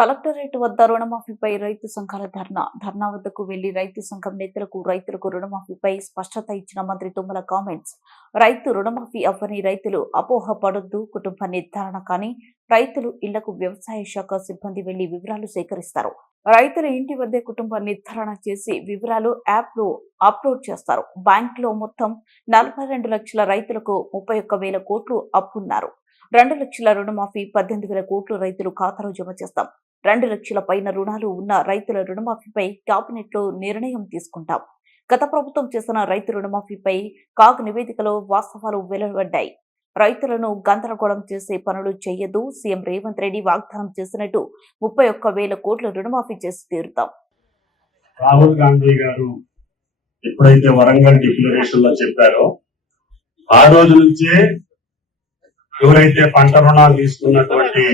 Collectorate వద్ద రుణమాఫీపై రైతు సంఘాల ధర్నా. ధర్నా వద్దకు వెళ్ళి రైతు సంఘం నేతలకు రైతులకు రుణమాఫీపై స్పష్టత ఇచ్చిన మంత్రి తుమ్మల కామెంట్స్. రైతు రుణమాఫీ అవ్వని రైతులు అపోహ పడొద్దు కుటుంబ నిర్ధారణ కానీ రైతులు ఇళ్ళకు వ్యవసాయ శాఖ సిబ్బంది వెళ్ళి వివరాలు సేకరిస్తారు. రైతుల ఇంటి వద్దే కుటుంబ నిర్ధారణ చేసి వివరాలు యాప్లో అప్లోడ్ చేస్తారు. బ్యాంక్లో మొత్తం నలభై రెండు లక్షల రైతులకు ముప్పై ఒక్క వేల కోట్లు అప్పున్నారు. రెండు లక్షల రుణమాఫీ పద్దెనిమిది వేల కోట్లు రైతులు ఖాతాలో జమ చేస్తాం. రెండు లక్షల పైన రుణాలు ఉన్న రైతుల రుణమాఫీపై కేబినెట్ నిర్ణయం తీసుకుంటాం. గత ప్రభుత్వం చేసిన రైతు రుణమాఫీపై కాగ్ నివేదికలో వాస్తవాలు వెలువడ్డాయి. రైతులను గందరగోళం చేసే పనులు చేయదు. సీఎం రేవంత్ రెడ్డి వాగ్దానం చేసినట్టు ముప్పై ఒక్క వేల కోట్ల రుణమాఫీ చేసి తీరుతాం. రాహుల్ గాంధీ గారు ఎప్పుడైతే వరంగల్ డిక్లరేషన్లో చెప్పారో ఆ రోజు నుంచే ఎవరైతే పంట రుణాలు తీసుకున్నటువంటి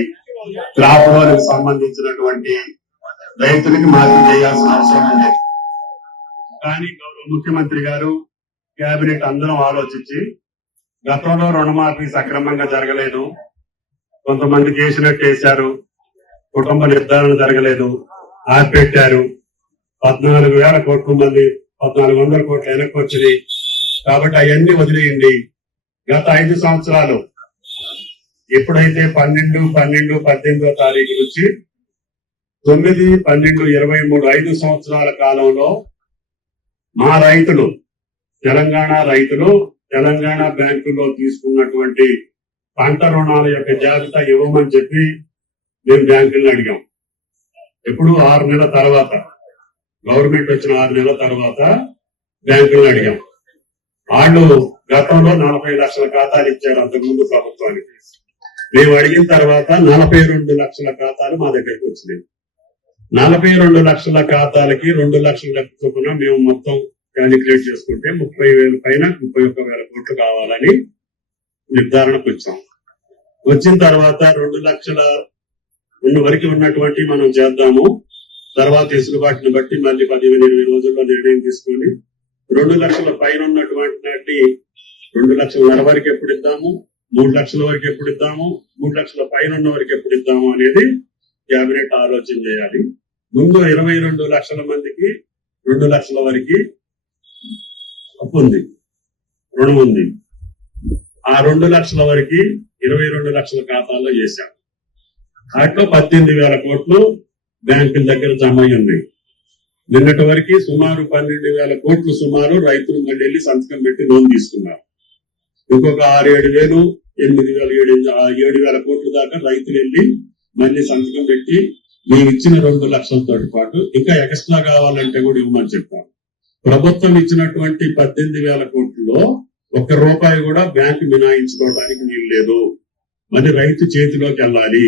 క్రాప్ లోన్ సంబంధించినటువంటి రైతులకి మాఫీ చేయాల్సిన అవసరం ఉంది. కానీ గౌరవ ముఖ్యమంత్రి గారు కేబినెట్ అందరం ఆలోచించి గతంలో రుణమాఫీ సక్రమంగా జరగలేదు. కొంతమంది వేసినట్టు వేశారు. కుటుంబ నిర్ధారణ జరగలేదు. ఆపిపెట్టారు పద్నాలుగు వేల కోట్ల మంది పద్నాలుగు వందల కోట్లు వెనక్కి వచ్చినాయి కాబట్టి అవన్నీ వదిలేయండి. గత ఐదు సంవత్సరాలు ఎప్పుడైతే పన్నెండు పన్నెండు పద్దెనిమిదో తారీఖు నుంచి తొమ్మిది పన్నెండు ఇరవై మూడు ఐదు సంవత్సరాల కాలంలో మా రైతులు తెలంగాణ రైతులు తెలంగాణ బ్యాంకులో తీసుకున్నటువంటి పంట రుణాల యొక్క జాబితా ఇవ్వమని చెప్పి మేము బ్యాంకులను అడిగాం. ఎప్పుడు? ఆరు నెలల తర్వాత. గవర్నమెంట్ వచ్చిన ఆరు నెలల తర్వాత బ్యాంకులను అడిగాం. వాళ్ళు గతంలో నలభై లక్షల ఖాతాలు ఇచ్చారు అంతకుముందు ప్రభుత్వానికి. మేము అడిగిన తర్వాత నలభై రెండు లక్షల ఖాతాలు మా దగ్గరికి వచ్చినాయి. నలభై రెండు లక్షల ఖాతాలకి రెండు లక్షల చొప్పున మేము మొత్తం క్యాలిక్యులేట్ చేసుకుంటే ముప్పై వేల పైన ముప్పై ఒక్క వేల కోట్లు కావాలని నిర్ధారణకు వచ్చాం. వచ్చిన తర్వాత రెండు లక్షల ఉన్న వరకు ఉన్నటువంటి మనం చేద్దాము. తర్వాత వెసులుబాటుని బట్టి మళ్ళీ పదిహేను ఇరవై రోజుల్లో నిర్ణయం తీసుకొని రెండు లక్షల పైన ఉన్నటువంటి రెండు లక్షల వరకు ఎప్పుడు ఇద్దాము? మూడు లక్షల వరకు ఎప్పుడు ఇద్దాము? మూడు లక్షల పైన ఉన్న వరకు ఎప్పుడు ఇద్దాము అనేది కేబినెట్ ఆలోచన చేయాలి. ముందు ఇరవై రెండు లక్షల మందికి రెండు లక్షల వరకు అప్పు ఉంది. రుణం ఉంది. ఆ రెండు లక్షల వరకు ఇరవై రెండు లక్షల ఖాతాల్లో చేశాం. దాంట్లో పద్దెనిమిది వేల కోట్లు బ్యాంకుల దగ్గర జమ అయి ఉన్నాయి. నిన్నటి వరకు సుమారు పన్నెండు వేల కోట్లు సుమారు రైతులు మళ్ళీ వెళ్ళి సంతకం పెట్టి లోన్ తీసుకున్నారు. ఇంకొక ఆరు ఏడు వేలు ఎనిమిది వేల ఏడు ఆ ఏడు వేల కోట్ల దాకా రైతులు వెళ్ళి మళ్ళీ సంతకం పెట్టి మేము ఇచ్చిన రెండు లక్షలతో పాటు ఇంకా ఎక్స్ట్రా కావాలంటే కూడా ఇవ్వమని చెప్పాం. ప్రభుత్వం ఇచ్చినటువంటి పద్దెనిమిది వేల కోట్లలో ఒక్క రూపాయి కూడా బ్యాంకు మినాయించుకోవడానికి వీలు లేదు. మరి రైతు చేతిలోకి వెళ్ళాలి.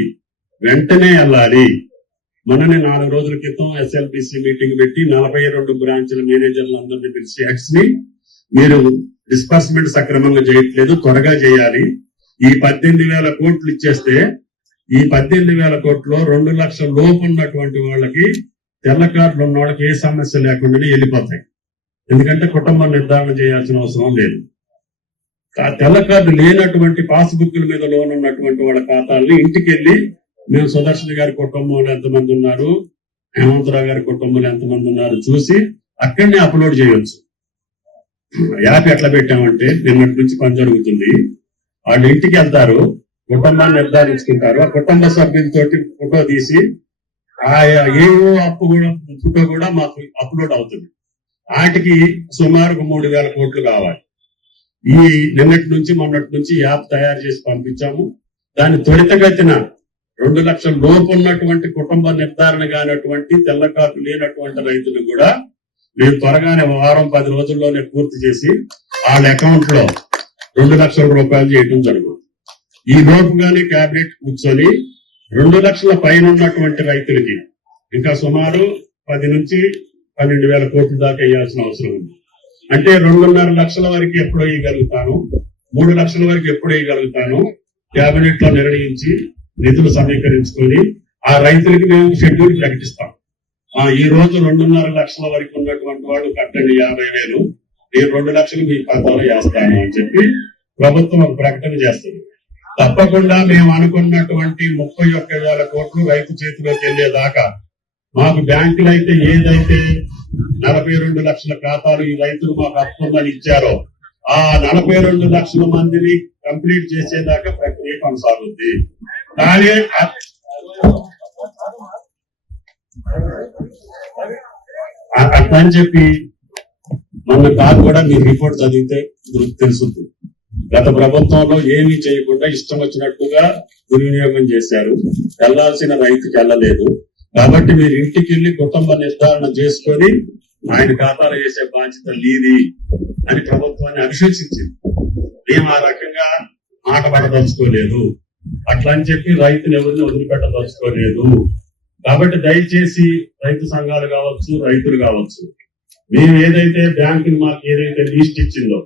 వెంటనే వెళ్ళాలి. మనని నాలుగు రోజుల క్రితం ఎస్ఎల్బిసి మీటింగ్ పెట్టి నలభై రెండు బ్రాంచ్ల మేనేజర్లందరినీ పిలిచి ఎక్స్ని మీరు డిస్బర్స్మెంట్ సక్రమంగా చేయట్లేదు త్వరగా చేయాలి. ఈ పద్దెనిమిది వేల కోట్లు ఇచ్చేస్తే ఈ పద్దెనిమిది వేల కోట్లు రెండు లక్షల లోపు ఉన్నటువంటి వాళ్ళకి తెల్ల కార్డులు ఉన్న వాళ్ళకి ఏ సమస్య లేకుండానే వెళ్ళిపోతాయి. ఎందుకంటే కుటుంబం నిర్ధారణ చేయాల్సిన అవసరం లేదు. ఆ తెల్ల కార్డు లేనటువంటి పాస్బుక్ల మీద లోన్ ఉన్నటువంటి వాళ్ళ ఖాతాల్ని ఇంటికి వెళ్ళి మేము సుదర్శన్ గారి కుటుంబంలో ఎంతమంది ఉన్నారు హేమంతరావు గారి కుటుంబంలో ఎంతమంది ఉన్నారు చూసి అక్కడనే అప్లోడ్ చేయొచ్చు. యాప్ ఎట్లా పెట్టామంటే నిన్నటి నుంచి పని జరుగుతుంది. వాళ్ళు ఇంటికి వెళ్తారు కుటుంబాన్ని నిర్ధారించుకుంటారు. ఆ కుటుంబ సభ్యులతోటి ఫోటో తీసి ఆ ఏవో అప్పు కూడా ఫోటో కూడా మాకు అప్లోడ్ అవుతుంది. వాటికి సుమారు మూడు వేల కోట్లు కావాలి. ఈ నిన్నటి నుంచి మొన్నటి నుంచి యాప్ తయారు చేసి పంపించాము. దాన్ని త్వరితగతిన రెండు లక్షల లోపు ఉన్నటువంటి కుటుంబ నిర్ధారణ కానటువంటి తెల్ల కార్డు లేనటువంటి రైతులు కూడా మేము త్వరగానే వారం పది రోజుల్లోనే పూర్తి చేసి వాళ్ళ అకౌంట్లో రెండు లక్షల రూపాయలు చేయడం జరుగుతుంది. ఈ లోపుగానే క్యాబినెట్ కూర్చొని రెండు లక్షల పైన ఉన్నటువంటి రైతులకి ఇంకా సుమారు పది నుంచి పన్నెండు వేల కోట్ల దాకా వేయాల్సిన అవసరం ఉంది. అంటే రెండున్నర లక్షల వరకు ఎప్పుడు వేయగలుగుతాను మూడు లక్షల వరకు ఎప్పుడు వేయగలుగుతాను క్యాబినెట్లో నిర్ణయించి నిధులు సమీకరించుకొని ఆ రైతులకి మేము షెడ్యూల్ ప్రకటిస్తాం. ఈ రోజు రెండున్నర లక్షల వరకు ఉన్నటువంటి వాళ్ళు కట్టండి యాభై వేలు. నేను రెండు లక్షలు మీ ఖాతాలో వేస్తాను అని చెప్పి ప్రభుత్వం ఒక ప్రకటన చేస్తుంది. తప్పకుండా మేము అనుకున్నటువంటి ముప్పై ఒక్క వేల కోట్లు రైతు చేతిలోకి వెళ్ళేదాకా మాకు బ్యాంకులు అయితే ఏదైతే నలభై రెండు లక్షల ఖాతాలు ఈ రైతులు మాకు అప్పుందని ఇచ్చారో ఆ నలభై రెండు లక్షల మందిని కంప్లీట్ చేసేదాకా ప్రక్రియ కొనసాగుద్ది. కానీ అని చెప్పి మన కాదు కూడా మీ రిపోర్ట్ చదివితే మీకు గత ప్రభుత్వంలో ఏమీ చేయకుండా ఇష్టం వచ్చినట్టుగా దుర్వినియోగం చేశారు. వెళ్ళాల్సిన రైతుకి వెళ్ళలేదు. కాబట్టి మీరు ఇంటికి వెళ్ళి కుటుంబ నిర్ధారణ చేసుకొని ఆయన ఖాతాలో వేసే బాధ్యత లేది అని ప్రభుత్వాన్ని అభిశంసించింది మేము ఆ రకంగా మాట పడదలుచుకోలేదు. అట్లా అని చెప్పి రైతులు ఎవరిని వదిలిపెట్టదలుచుకోలేదు. కాబట్టి దయచేసి రైతు సంఘాలు కావచ్చు రైతులు కావచ్చు మేము ఏదైతే బ్యాంకులు మాకు ఏదైతే లీస్ట్ ఇచ్చిందో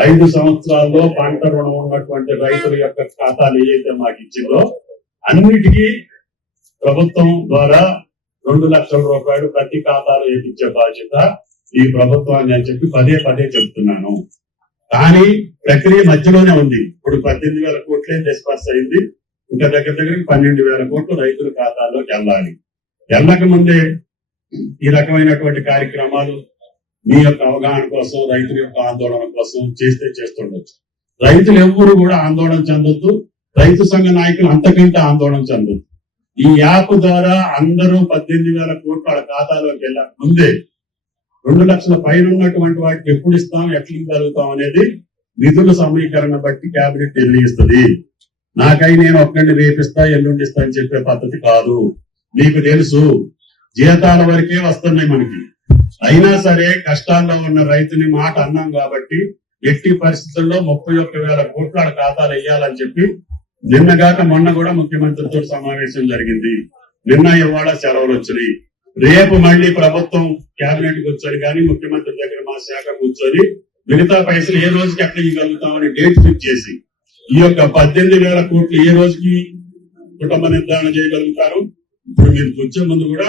ఐదు సంవత్సరాల్లో పంట రుణం ఉన్నటువంటి రైతుల యొక్క ఖాతాలు ఏదైతే మాకు ఇచ్చిందో అన్నిటికీ ప్రభుత్వం ద్వారా రెండు లక్షల రూపాయలు ప్రతి ఖాతాలో వేయించే బాధ్యత ఈ ప్రభుత్వాన్ని అని చెప్పి పదే పదే చెప్తున్నాను. కానీ ప్రక్రియ మధ్యలోనే ఉంది. ఇప్పుడు పద్దెనిమిది వేల కోట్లే డిస్పర్స్ అయింది. ఇంకా దగ్గర దగ్గర పన్నెండు వేల కోట్లు రైతుల ఖాతాల్లోకి వెళ్ళాలి వెళ్ళక ముందే ఈ రకమైనటువంటి కార్యక్రమాలు మీ యొక్క అవగాహన కోసం రైతుల యొక్క ఆందోళన కోసం చేస్తే చేస్తుండొచ్చు. రైతులు ఎవ్వరు కూడా ఆందోళన చెందొద్దు. రైతు సంఘ నాయకులు అంతకంటే ఆందోళన చెందొద్దు. ఈ యాప్ ద్వారా అందరూ పద్దెనిమిది వేల కోట్ల వాళ్ళ ఖాతాలోకి వెళ్ళక ముందే రెండు లక్షల పైన ఉన్నటువంటి వాటికి ఎప్పుడు ఇస్తాం ఎట్లా జరుగుతాం అనేది నిధుల సమీకరణ బట్టి కేబినెట్ నిర్ణయిస్తుంది. నాకై నేను ఒక్కడిని రేపిస్తా ఎల్లుండి ఇస్తా అని చెప్పే పద్ధతి కాదు. మీకు తెలుసు జీతాల వరకే వస్తున్నాయి మనకి. అయినా సరే కష్టాల్లో ఉన్న రైతుని మాట అన్నాం కాబట్టి ఎట్టి పరిస్థితుల్లో ముప్పై ఒక్క వేల కోట్ల ఖాతాలు వేయాలని చెప్పి నిన్నగాక మొన్న కూడా ముఖ్యమంత్రితో సమావేశం జరిగింది. నిన్న ఇవాళ సెలవులు వచ్చినాయి. రేపు మళ్ళీ ప్రభుత్వం కేబినెట్ కూర్చొని కానీ ముఖ్యమంత్రి దగ్గర మా శాఖ కూర్చొని మిగతా పైసలు ఏ రోజుకి ఎట్లా ఇవ్వగలుగుతామని డేట్ ఫిక్స్ చేసి ఈ యొక్క పద్దెనిమిది వేల కోట్లు ఏ రోజుకి కుటుంబ నిర్ధారణ చేయగలుగుతారు? ఇప్పుడు మీరు వచ్చే ముందు కూడా